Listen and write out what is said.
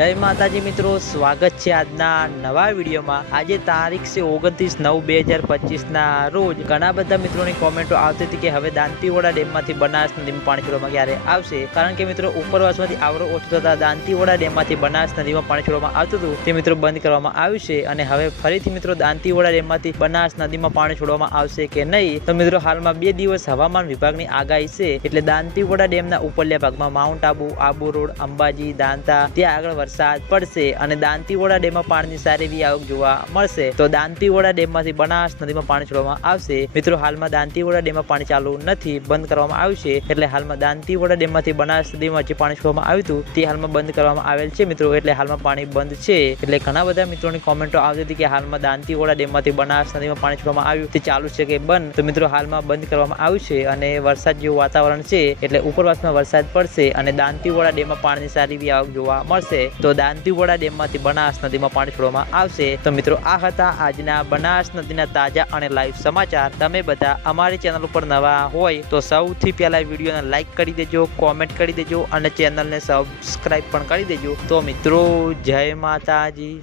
જય માતાજી મિત્રો, સ્વાગત છે આજના નવા વિડીયોમાં. આજે તારીખ છે ઓગણત્રીસ નવ બે હજાર પચીસના રોજ ઘણા બધા મિત્રોની કોમેન્ટો આવતી હતી કે હવે દાંતીવાડા ડેમમાંથી બનાસ નદીમાં પાણી છોડવામાં ક્યારે આવશે? કારણ કે મિત્રો, ઉપરવાસમાંથી આવરો ઓછો થતા દાંતીવાડા ડેમમાંથી બનાસ નદીમાં પાણી છોડવામાં આવતું હતું. તે મિત્રો બંધ કરવામાં આવ્યું છે અને હવે ફરીથી મિત્રો દાંતીવાડા ડેમમાંથી બનાસ નદીમાં પાણી છોડવામાં આવશે કે નહીં? તો મિત્રો, હાલમાં બે દિવસ હવામાન વિભાગની આગાહી છે. એટલે દાંતીવાડા ડેમના ઉપરલ્યા ભાગમાં માઉન્ટ આબુ આબુ રોડ, અંબાજી, દાંતા, ત્યાં આગળ વરસાદ પડશે અને દાંતીવાડા ડેમમાં પાણીની સારી એવી આવક જોવા મળશે. તો દાંતીવાડા ડેમમાંથી બનાસ નદીમાં પાણી છોડવામાં આવશે. મિત્રો, હાલમાં દાંતીવાડા ડેમમાં પાણી ચાલુ નથી, બંધ કરવામાં આવ્યું છે. એટલે હાલમાં દાંતીવાડા ડેમમાંથી બનાસ નદીમાં જે પાણી છોડવામાં આવ્યું હતું, તે હાલમાં બંધ કરવામાં આવેલ છે મિત્રો. એટલે હાલમાં પાણી બંધ છે. એટલે ઘણા બધા મિત્રોની કોમેન્ટો આવતી હતી કે હાલમાં દાંતીવાડા ડેમમાંથી બનાસ નદીમાં પાણી છોડવામાં આવ્યું તે ચાલુ છે કે બંધ? તો મિત્રો, હાલમાં બંધ કરવામાં આવ્યું છે અને વરસાદ જેવું વાતાવરણ છે. એટલે ઉપરવાસમાં વરસાદ પડશે અને દાંતીવાડા ડેમમાં પાણીની સારી એવી આવક જોવા મળશે. તો દાંતીવાડા ડેમમાંથી બનાસ નદીમાં પાણી છોડવામાં આવશે. તો મિત્રો, આ હતા આજના બનાસ નદીના તાજા અને લાઈવ સમાચાર. તમે બધા અમારી ચેનલ ઉપર નવા હોય તો સૌથી પહેલા વિડીયોને લાઈક કરી દેજો કોમેન્ટ કરી દેજો અને ચેનલને સબસ્ક્રાઈબ પણ કરી દેજો. તો મિત્રો, જય માતાજી.